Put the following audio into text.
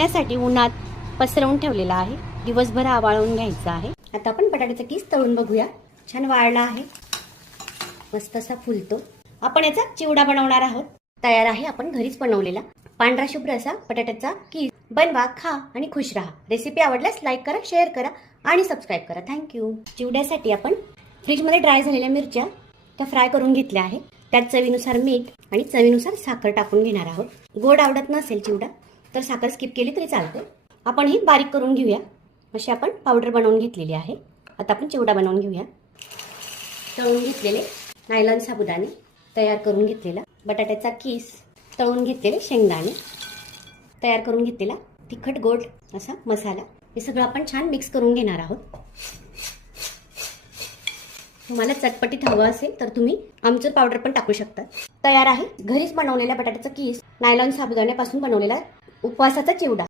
त्यासाठी उन्हात पसरवून ठेवलेला आहे. दिवसभर आवाळून घ्यायचा आहे. आता आपण बटाट्याचा किस तळून बघूया. छान वाळला आहे, मस्त असा फुलतो. आपण याचा चिवडा बनवणार आहोत. तयार आहे आपण घरीच बनवलेला पांढरा शुभ्र असा बटाट्याचा किस. बनवा, खा आणि खुश राहा. रेसिपी आवडल्यास लाईक करा, शेअर करा आणि सबस्क्राईब करा. थँक्यू. चिवड्यासाठी आपण फ्रीजमध्ये ड्राय झालेल्या मिरच्या त्या फ्राय करून घेतल्या आहे. त्यात चवीनुसार मीठ आणि चवीनुसार साखर टाकून घेणार आहोत. गोड आवडत नसेल चिवडा तर साखर स्किप केली तरी चालते. आपण ही बारीक करून घेऊया. अशी आपण पावडर बनवून घेतलेली आहे. आता आपण चिवडा बनवून घेऊया. तळून घेतलेले नायलॉन साबुदाणे, तयार करून घेतलेला बटाट्याचा किस, तळून घेतलेले शेंगदाणे, तयार करून घेतलेला तिखट गोड असा मसाला, हे सगळं आपण छान मिक्स करून घेणार आहोत. तुम्हाला चटपटीत हवं असेल तर तुम्ही आमचूर पावडर पण टाकू शकता. तयार आहे घरीच बनवलेल्या बटाट्याचा किस, नायलॉन साबुदाण्यापासून बनवलेला उपवासाचा चिवडा.